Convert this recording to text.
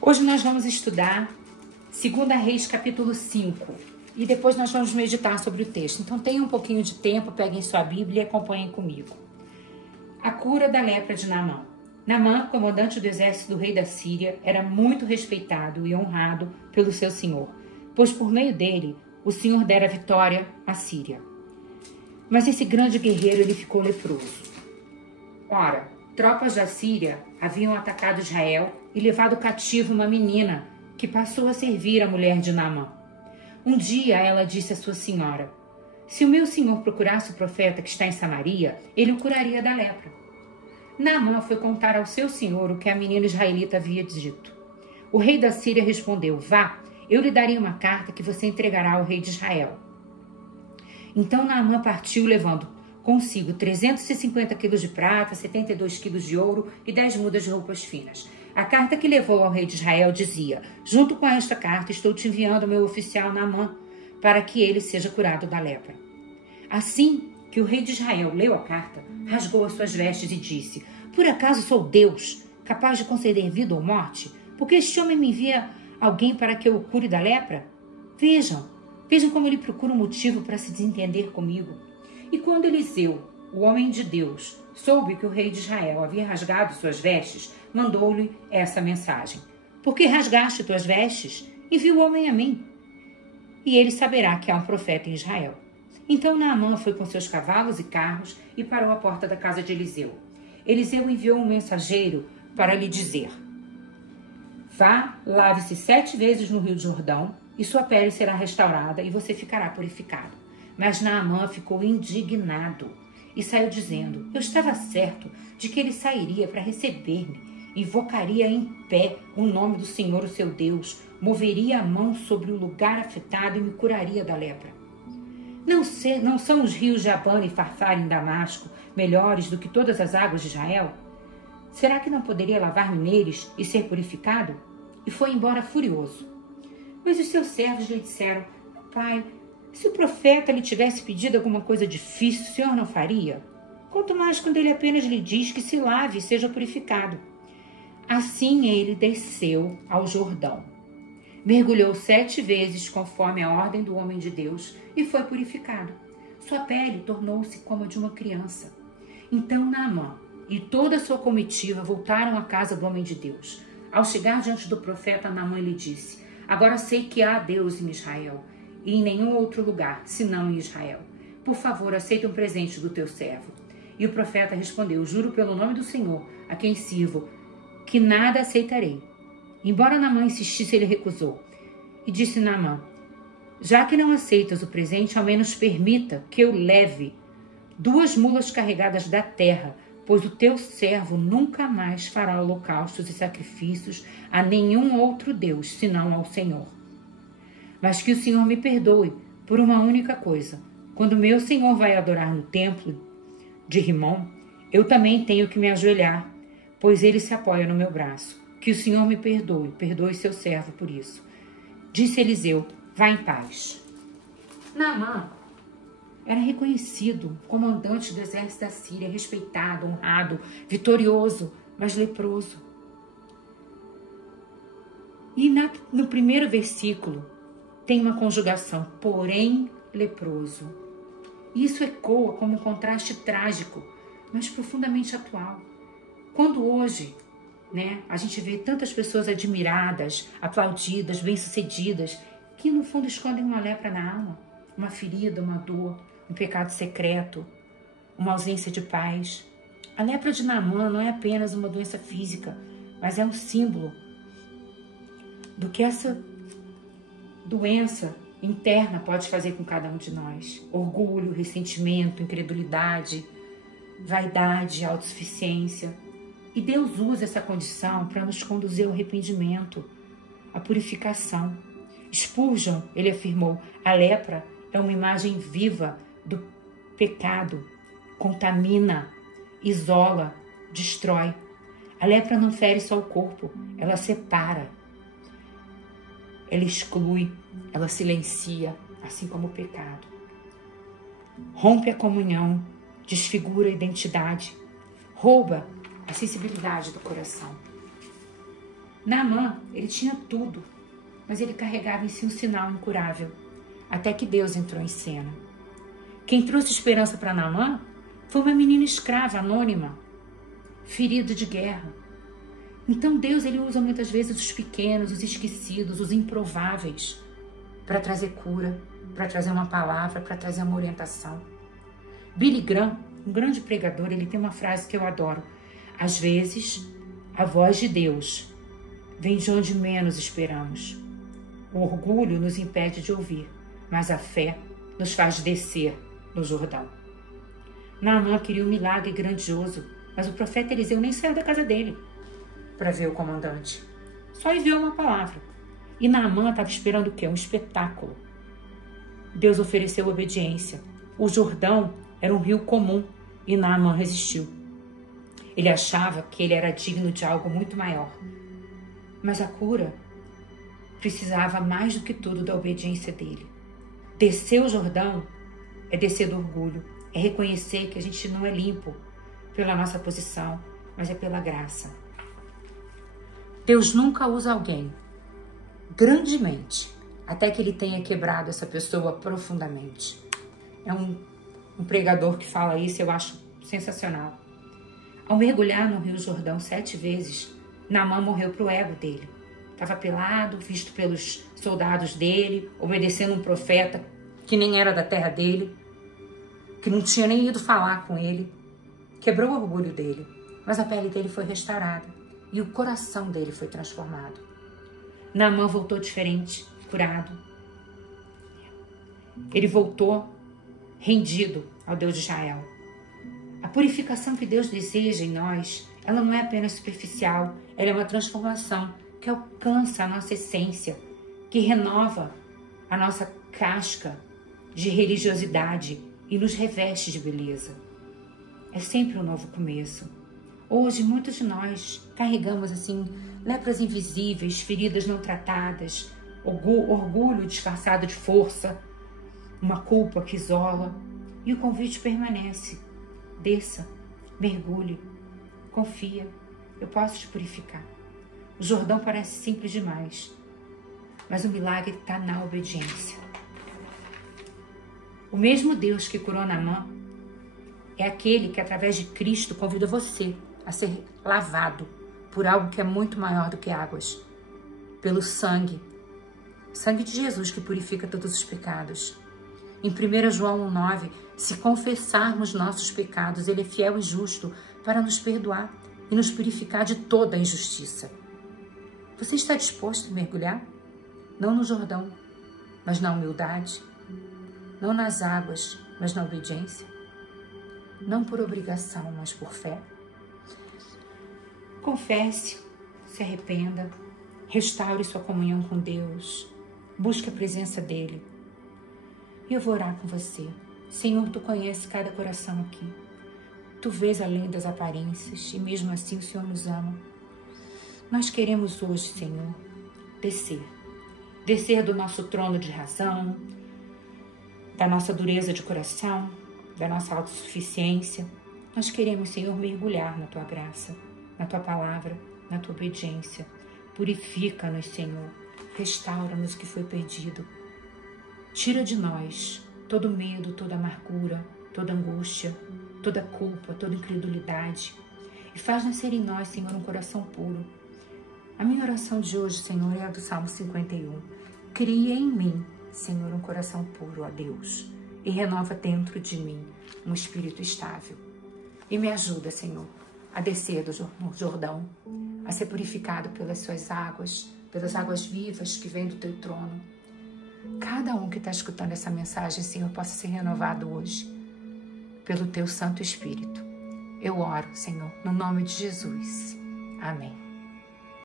Hoje nós vamos estudar 2 Reis, capítulo 5. E depois nós vamos meditar sobre o texto. Então tenham um pouquinho de tempo, peguem sua Bíblia e acompanhem comigo. A cura da lepra de Naamã. Naamã, comandante do exército do rei da Síria, era muito respeitado e honrado pelo seu senhor, pois por meio dele o Senhor dera vitória à Síria. Mas esse grande guerreiro ele ficou leproso. Ora, tropas da Síria haviam atacado Israel e levado cativo uma menina que passou a servir a mulher de Naamã. Um dia ela disse à sua senhora: se o meu senhor procurasse o profeta que está em Samaria, ele o curaria da lepra. Naamã foi contar ao seu senhor o que a menina israelita havia dito. O rei da Síria respondeu: vá, eu lhe darei uma carta que você entregará ao rei de Israel. Então Naamã partiu levando consigo 350 quilos de prata, 72 quilos de ouro e 10 mudas de roupas finas. A carta que levou ao rei de Israel dizia: junto com esta carta estou te enviando o meu oficial Naamã, para que ele seja curado da lepra. Assim que o rei de Israel leu a carta, rasgou as suas vestes e disse: por acaso sou Deus, capaz de conceder vida ou morte? Porque este homem me envia alguém para que eu o cure da lepra? Vejam como ele procura um motivo para se desentender comigo. E quando Eliseu, o homem de Deus, soube que o rei de Israel havia rasgado suas vestes, mandou-lhe essa mensagem: por que rasgaste tuas vestes? Envia o homem a mim, e ele saberá que há um profeta em Israel. Então Naamã foi com seus cavalos e carros e parou à porta da casa de Eliseu. Eliseu enviou um mensageiro para lhe dizer: vá, lave-se 7 vezes no rio Jordão, e sua pele será restaurada e você ficará purificado. Mas Naamã ficou indignado e saiu dizendo: eu estava certo de que ele sairia para receber-me, invocaria em pé o nome do Senhor, o seu Deus, moveria a mão sobre o lugar afetado e me curaria da lepra. Não são os rios de Abana e Farfar em Damasco melhores do que todas as águas de Israel? Será que não poderia lavar-me neles e ser purificado? E foi embora furioso. Mas os seus servos lhe disseram: pai, se o profeta lhe tivesse pedido alguma coisa difícil, o senhor não faria? Quanto mais quando ele apenas lhe diz que se lave e seja purificado. Assim ele desceu ao Jordão. Mergulhou 7 vezes conforme a ordem do homem de Deus e foi purificado. Sua pele tornou-se como a de uma criança. Então Naamã e toda a sua comitiva voltaram à casa do homem de Deus. Ao chegar diante do profeta, Naamã lhe disse: agora sei que há Deus em Israel e em nenhum outro lugar, senão em Israel. Por favor, aceite um presente do teu servo. E o profeta respondeu: juro pelo nome do Senhor, a quem sirvo, que nada aceitarei. Embora Naamã insistisse, ele recusou. E disse Naamã: já que não aceitas o presente, ao menos permita que eu leve 2 mulas carregadas da terra, pois o teu servo nunca mais fará holocaustos e sacrifícios a nenhum outro Deus, senão ao Senhor. Mas que o Senhor me perdoe por uma única coisa. Quando meu Senhor vai adorar no templo de Rimom, eu também tenho que me ajoelhar, pois ele se apoia no meu braço. Que o Senhor me perdoe seu servo por isso. Disse Eliseu: vá em paz. Naamã era reconhecido, comandante do exército da Síria, respeitado, honrado, vitorioso, mas leproso. E no primeiro versículo tem uma conjugação: porém leproso. Isso ecoa como um contraste trágico, mas profundamente atual. Quando hoje, a gente vê tantas pessoas admiradas, aplaudidas, bem-sucedidas, que no fundo escondem uma lepra na alma, uma ferida, uma dor, um pecado secreto, uma ausência de paz. A lepra de Naamã não é apenas uma doença física, mas é um símbolo do que essa doença interna pode fazer com cada um de nós. Orgulho, ressentimento, incredulidade, vaidade, autossuficiência. E Deus usa essa condição para nos conduzir ao arrependimento, à purificação. Spurgeon, ele afirmou: a lepra é uma imagem viva do pecado, contamina, isola, destrói. A lepra não fere só o corpo, ela separa, ela exclui, ela silencia, assim como o pecado. Rompe a comunhão, desfigura a identidade, rouba a sensibilidade do coração. Naamã, ele tinha tudo, mas ele carregava em si um sinal incurável, até que Deus entrou em cena. Quem trouxe esperança para Naamã foi uma menina escrava, anônima, ferida de guerra. Então Deus, ele usa muitas vezes os pequenos, os esquecidos, os improváveis, para trazer cura, para trazer uma palavra, para trazer uma orientação. Billy Graham, um grande pregador, ele tem uma frase que eu adoro. Às vezes, a voz de Deus vem de onde menos esperamos. O orgulho nos impede de ouvir, mas a fé nos faz descer no Jordão. Naamã queria um milagre grandioso, mas o profeta Eliseu nem saiu da casa dele para ver o comandante. Só enviou uma palavra. E Naamã estava esperando o quê? Um espetáculo. Deus ofereceu obediência. O Jordão era um rio comum e Naamã resistiu. Ele achava que ele era digno de algo muito maior. Mas a cura precisava mais do que tudo da obediência dele. Descer o Jordão é descer do orgulho, é reconhecer que a gente não é limpo pela nossa posição, mas é pela graça. Deus nunca usa alguém grandemente até que ele tenha quebrado essa pessoa profundamente. É um pregador que fala isso, eu acho sensacional. Ao mergulhar no Rio Jordão 7 vezes, Naamã morreu pro ego dele. Estava pelado, visto pelos soldados dele, obedecendo um profeta que nem era da terra dele, que não tinha nem ido falar com ele. Quebrou o orgulho dele, mas a pele dele foi restaurada e o coração dele foi transformado. Naamã voltou diferente, curado. Ele voltou rendido ao Deus de Israel. A purificação que Deus deseja em nós, ela não é apenas superficial, ela é uma transformação que alcança a nossa essência, que renova a nossa casca de religiosidade e nos reveste de beleza. É sempre um novo começo. Hoje, muitos de nós carregamos assim lepras invisíveis, feridas não tratadas, orgulho disfarçado de força, uma culpa que isola. E o convite permanece. Desça, mergulhe, confia, eu posso te purificar. O Jordão parece simples demais, mas o milagre está na obediência. O mesmo Deus que curou Naamã é aquele que, através de Cristo, convida você a ser lavado por algo que é muito maior do que águas, pelo sangue de Jesus que purifica todos os pecados. Em 1 João 1,9, se confessarmos nossos pecados, Ele é fiel e justo para nos perdoar e nos purificar de toda a injustiça. Você está disposto a mergulhar? Não no Jordão, mas na humildade. Não nas águas, mas na obediência. Não por obrigação, mas por fé. Confesse, se arrependa, restaure sua comunhão com Deus, busque a presença dEle. E eu vou orar com você. Senhor, Tu conheces cada coração aqui. Tu vês além das aparências e mesmo assim o Senhor nos ama. Nós queremos hoje, Senhor, descer do nosso trono de razão, da nossa dureza de coração, da nossa autossuficiência. Nós queremos, Senhor, mergulhar na Tua graça, na Tua palavra, na Tua obediência. Purifica-nos, Senhor, restaura-nos o que foi perdido. Tira de nós todo medo, toda amargura, toda angústia, toda culpa, toda incredulidade. E faz nascer em nós, Senhor, um coração puro. A minha oração de hoje, Senhor, é a do Salmo 51. Cria em mim, Senhor, um coração puro, ó Deus, e renova dentro de mim um espírito estável. E me ajuda, Senhor, a descer do Jordão, a ser purificado pelas suas águas, pelas águas vivas que vêm do Teu trono. Cada um que está escutando essa mensagem, Senhor, possa ser renovado hoje pelo Teu Santo Espírito. Eu oro, Senhor, no nome de Jesus. Amém.